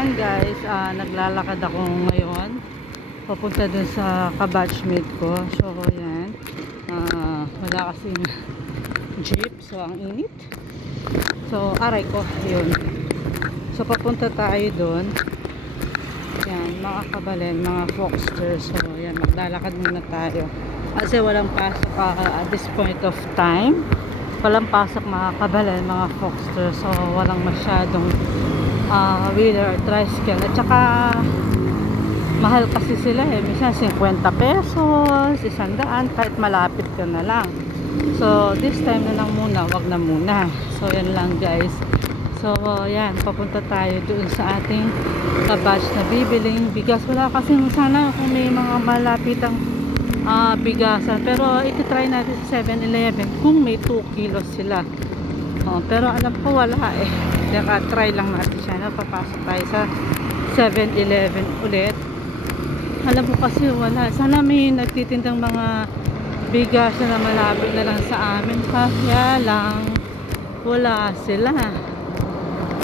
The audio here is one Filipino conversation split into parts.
ayan guys, naglalakad ako ngayon papunta dun sa kabatchmate ko. So ayan, wala kasing jeep, so ang init. So aray ko, yun. So papunta tayo dun. Yan, mga kabalen, mga Foxter. So ayan, maglalakad muna tayo kasi walang pasok at this point of time. Walang pasok mga kabalen, mga Foxter. So walang masyadong wheeler or tricycle. At saka mahal kasi sila eh. Minsan 50 pesos, 100, kahit malapit ka na lang. So this time na lang muna, wag na muna. So yan lang guys. So yan, papunta tayo doon sa ating kabatch na bibiling bigas. Wala kasi sana kung may mga malapitang bigasan. Pero iti-try natin sa 7-Eleven kung may 2 kilos sila. Pero alam ko wala eh. Kaya try lang natin siya. Papasok tayo sa 7-Eleven ulit. Alam mo kasi wala. Sana may nagtitindang mga bigas na malapit na lang sa amin. Kaya lang wala sila.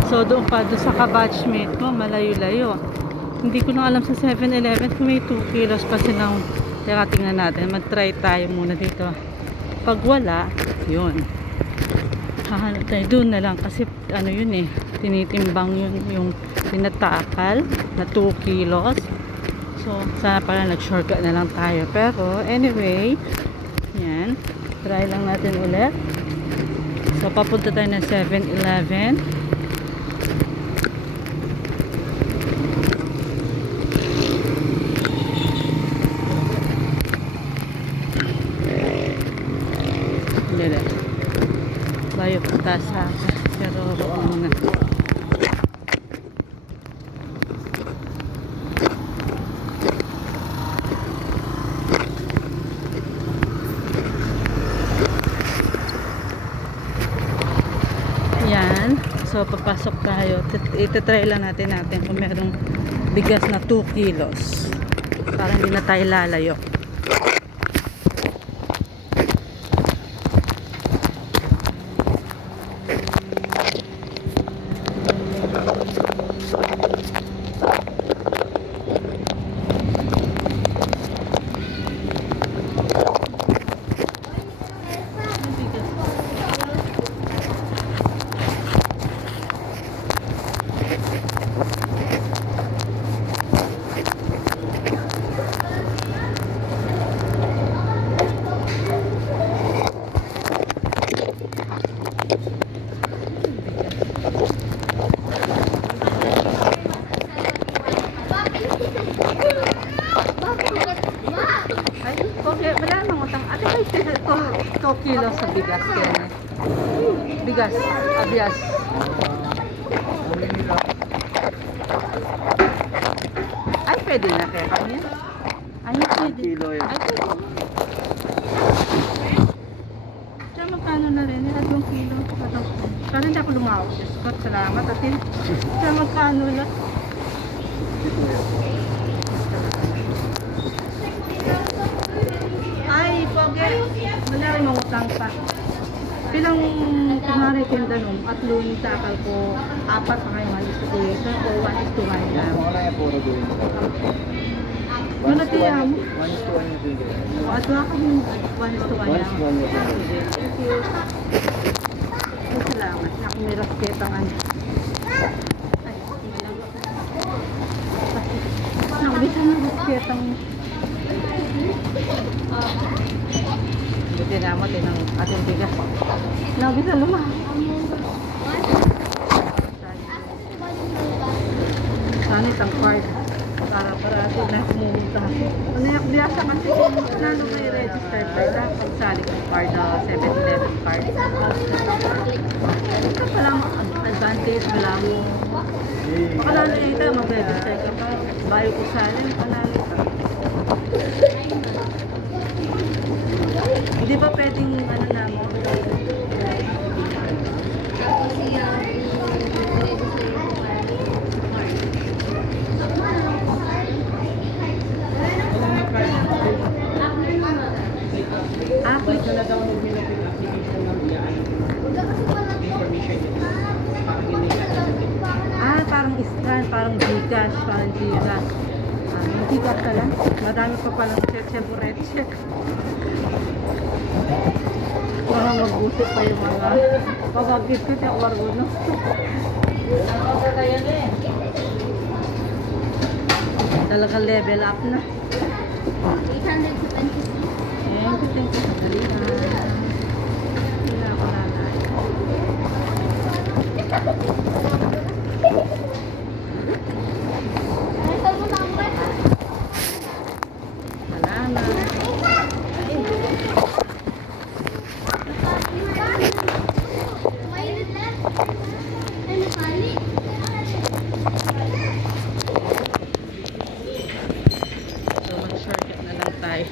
So doon pa doon sa kabatchmate ko, malayo-layo. Hindi ko na alam sa 7-Eleven kung may 2 kilos pa silang. Kaya tingnan natin, mag-try tayo muna dito. Pag wala, yun, hahanap tayo doon na lang kasi ano yun eh, tinitimbang yun yung tinatakal na 2 kilos. So sana pala nag-shortcut na lang tayo. Pero anyway, yan, try lang natin ulit. So papunta tayo ng 7-Eleven. Bayo punta sa pero muna. Yan. So papasok tayo. Ito-try lang natin kung merong bigas na 2 kilos. Para hindi na tayo lalayo. Okay, wala nang utang. Ate, may 2 kilos sa bigas. Bigas, abias. Ay, pwede na kaya kanya. Ay, pwede. Ay, pwede. Kaya magkano na rin? 2 kilo. Kaya hindi ako lumawag. Scott, salamat. Ate, kaya magkano na? Ay, pogi. Wala rin mangutang pa. Bilang kumari tinda nung at luwing takal ko 4 pa kayo malis ko yun o 1:1 lang. Ano tiya mo? 1:1 yung tingin. At wala kami 1:1 lang. Thank you. Ay, salamat. Ako may rasketang ano. Ay, nakabisa ng rasketang buti naman din ang ating bigas. Nabi na lumah. Sana isang card. Para atin na pumunta. Niyakbiyasa kasi lalo may register card. Pag sali ng card, 7-Eleven card. Ito pala advantage. Wala mo. Pakalala ito, mag-register ka pa. Bayo ko sali, panalo ka. Hindi ba pwedeng ano na mo? Apply ka na daw mag-fill up yung application ng BI. Information yun. Parang scan, parang Gcash, parang Gcash. Gcash ka lang. Madami pa palang cheche-bureche. Para mag-usip pa yung mga pag-agit ko niya or no. Talagang level up na. 826. Thank you. Dali na. Wala ko na. Ay, saan mo na ang bread? Salamat. Mainit lang. Ay, nakali. So, mag-shortcut na lang tayo.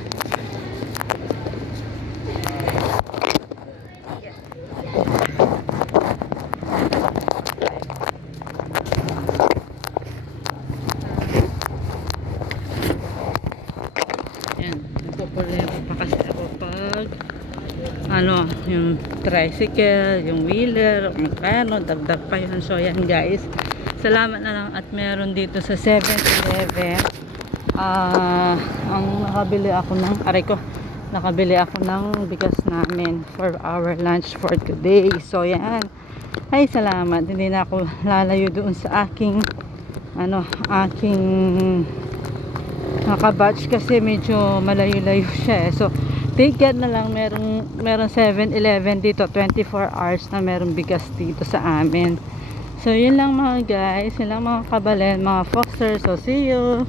Yan, nagpo-problema pa kasi ako pag yung tricycle, yung wheeler, ano, dagdag pa yun. So, yan guys. Salamat na lang at meron dito sa 7-Eleven. Ang nakabili ako ng bigas namin for our lunch for today. So, yan. Ay, salamat. Hindi na ako lalayo doon sa aking nakabatch kasi medyo malayo-layo siya eh. So, take care na lang. Meron 7-Eleven dito. 24 hours na meron bigas dito sa amin. So, yun lang mga guys. Yun lang mga kabalen, mga foxers. So, see you!